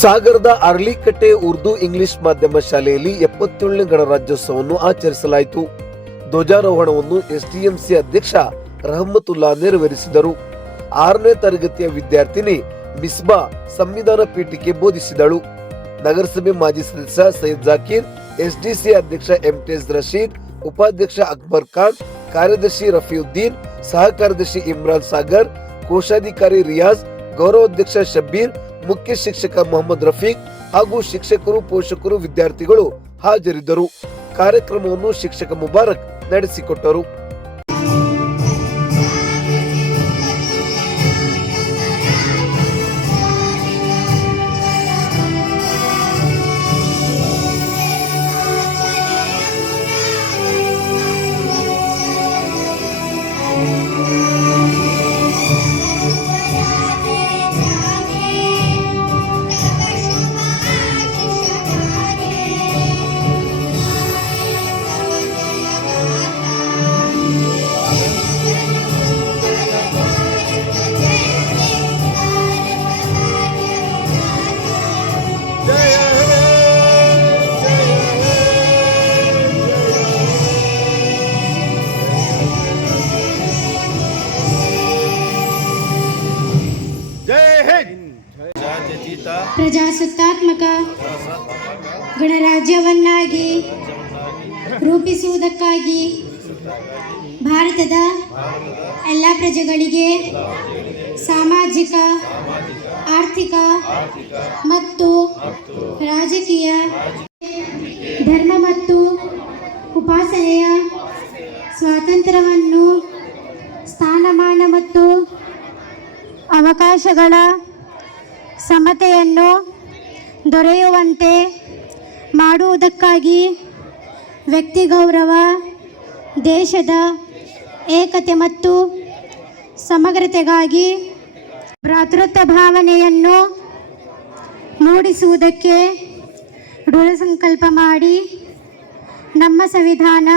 ಸಾಗರದ ಅರ್ಲಿಕಟ್ಟೆ ಉರ್ದು ಇಂಗ್ಲಿಷ್ ಮಾಧ್ಯಮ ಶಾಲೆಯಲ್ಲಿ ಎಪ್ಪತ್ತೇಳನೇ ಗಣರಾಜ್ಯೋತ್ಸವವನ್ನು ಆಚರಿಸಲಾಯಿತು. ಧ್ವಜಾರೋಹಣವನ್ನು ಎಸ್ಡಿಎಂಸಿ ಅಧ್ಯಕ್ಷ ರಹಮತುಲ್ಲಾ ನೆರವೇರಿಸಿದರು. ಆರನೇ ತರಗತಿಯ ವಿದ್ಯಾರ್ಥಿನಿ ಮಿಸ್ಬಾ ಸಂವಿಧಾನ ಪೀಠಕ್ಕೆ ಬೋಧಿಸಿದಳು. ನಗರಸಭೆ ಮಾಜಿ ಸದಸ್ಯ ಸೈಯದ್ ಜಾಕೀರ್, ಎಸ್ಡಿಸಿ ಅಧ್ಯಕ್ಷ ಎಂಟಿಎಸ್ ರಶೀದ್, ಉಪಾಧ್ಯಕ್ಷ ಅಕ್ಬರ್ ಖಾನ್, ಕಾರ್ಯದರ್ಶಿ ರಫಿಯುದ್ದೀನ್ ಸಹ ಕಾರ್ಯದರ್ಶಿ ಇಮ್ರಾನ್ ಸಾಗರ್, ಕೋಶಾಧಿಕಾರಿ ರಿಯಾಜ್, ಗೌರವಾಧ್ಯಕ್ಷ ಶಬ್ಬೀರ್ ಮುಖ್ಯ ಶಿಕ್ಷಕ ಮೊಹಮ್ಮದ್ ರಫೀಕ್ ಹಾಗೂ ಶಿಕ್ಷಕರು ಪೋಷಕರು ವಿದ್ಯಾರ್ಥಿಗಳು ಹಾಜರಿದ್ದರು. ಕಾರ್ಯಕ್ರಮವನ್ನು ಶಿಕ್ಷಕ ಮುಬಾರಕ್ ನಡೆಸಿಕೊಟ್ಟರು. ಪ್ರಜಾಸತ್ತಾತ್ಮಕ ಗಣರಾಜ್ಯವನ್ನಾಗಿ ರೂಪಿಸುವುದಕ್ಕಾಗಿ ಭಾರತದ ಎಲ್ಲ ಪ್ರಜೆಗಳಿಗೆ ಸಾಮಾಜಿಕ, ಆರ್ಥಿಕ ಮತ್ತು ರಾಜಕೀಯ ಧರ್ಮ ಮತ್ತು ಉಪಾಸನೆಯ ಸ್ವಾತಂತ್ರ್ಯವನ್ನು ಸ್ಥಾನಮಾನ ಮತ್ತು ಅವಕಾಶಗಳ ಸಮತೆಯನ್ನು ದೊರೆಯುವಂತೆ ಮಾಡುವುದಕ್ಕಾಗಿ ವ್ಯಕ್ತಿ ಗೌರವ ದೇಶದ ಏಕತೆ ಮತ್ತು ಸಮಗ್ರತೆಗಾಗಿ ಭ್ರಾತೃತ್ವ ಭಾವನೆಯನ್ನು ಮೂಡಿಸುವುದಕ್ಕೆ ದೃಢ ಸಂಕಲ್ಪ ಮಾಡಿ ನಮ್ಮ ಸಂವಿಧಾನ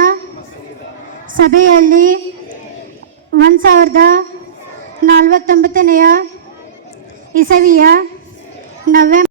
ಸಭೆಯಲ್ಲಿ ಒಂದು ಸಾವಿರದ ನಲವತ್ತೊಂಬತ್ತನೆಯ Ese día nos vemos.